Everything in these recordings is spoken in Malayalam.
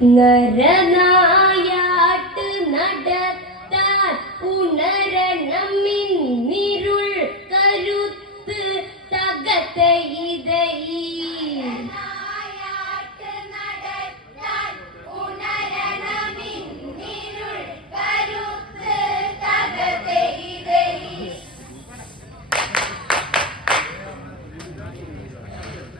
നരനായാട്ട് നടത്താൻ പുനരണമിന്നിരുൾ കരുത്ത് തകത്ത ഇതയി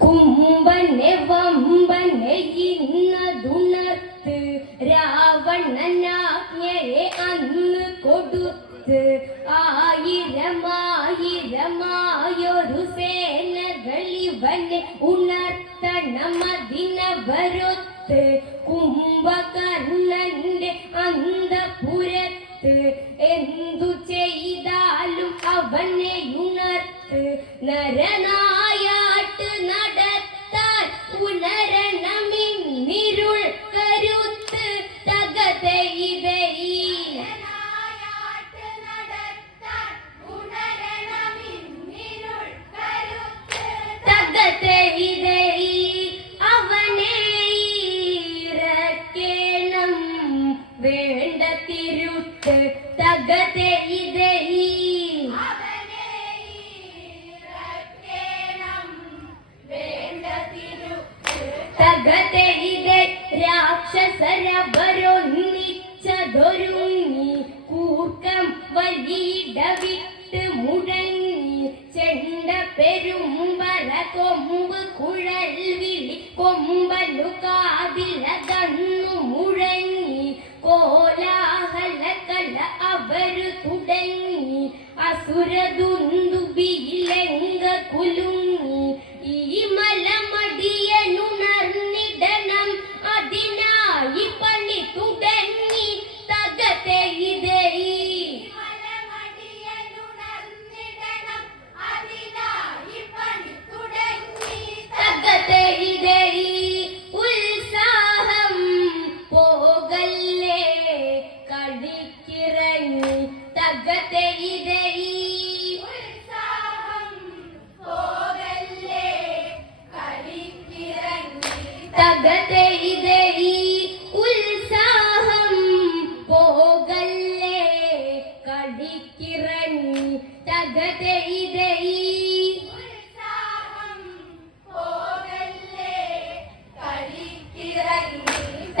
കുംബനെ വമ്പനെ ഇന്ന് കൊടുത്ത് രാവണനാജ്ഞയെ അന്ന് കൊടുത്ത് ആയിരമായിരമായൊരു സേനകളിവനെ ഉണർത്തണമതിനവരൊത്ത് കുംഭകർണന്റെ അന്തപുരത്ത് എന്തു ചെയ്താലും അവനെ ഉണർത്ത്. നരനാ glória do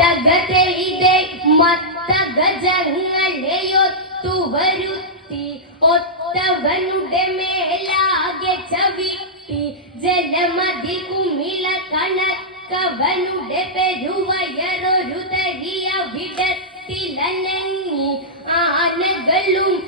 മത്തകതയിലെ മത്തകജങ്ങളെയൊത്തു വരുത്തി. ഒത്തവനുടെ മേലാകെ ചവിട്ടി. ജലമതി കുമിള കണക്കവനുടെ പെരുവയറൊരു തരിയ വിടത്തിലനങ്ങി. ആനകളും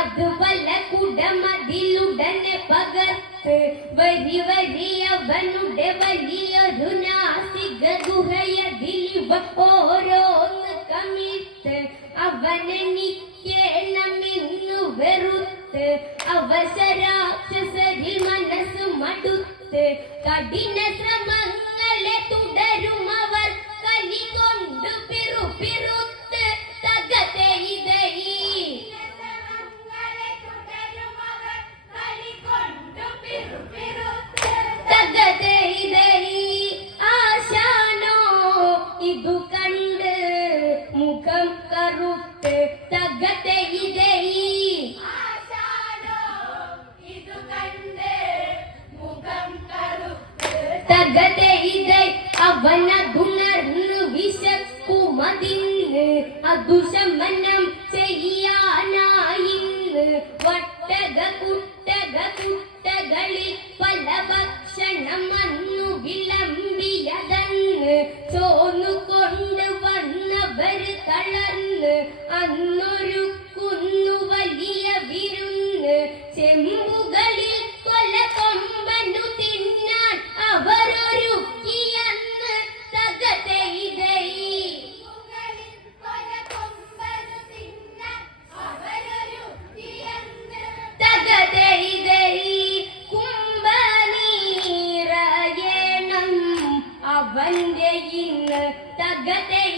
അത് വല്ല കുടമതിലുടനെ പകർത്ത് വരി വരിയവനുടെ വലിയൊരു നാസിക ഗുഹയതിലിവ ഓരോന്ന് കമിത്ത് അവനെ നിക്കേണമെന്നു വെറുത്ത്. അവസരാക്ഷസരിൽ മനസ്സ് മടുത്ത്. കഠിന ശ്രമങ്ങളെ തുടരും അവർ കനി കൊണ്ട് പിറു പിറു ഇന്ന്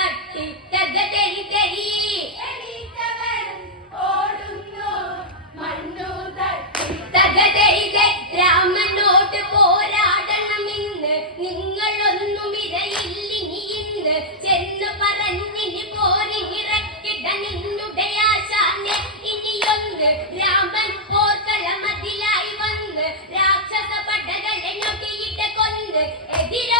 നട്ടിട്ടത് തെരി തെരി രാമനോട് പോരാടണം ഇന്ന് നിങ്ങളൊന്നും ഇരയില്ലിനി ഇന്ന് ചെന്ന് പറഞ്ഞിനി പോരിനിറക്കിട നിന്നുടെ ആശാനെ ഇനിയൊന്ന് രാമൻ പോർക്കള മതിലായി വന്ന് രാക്ഷസ പടകളെ നൊടിയിട്ട് കൊന്ന് എതിരോ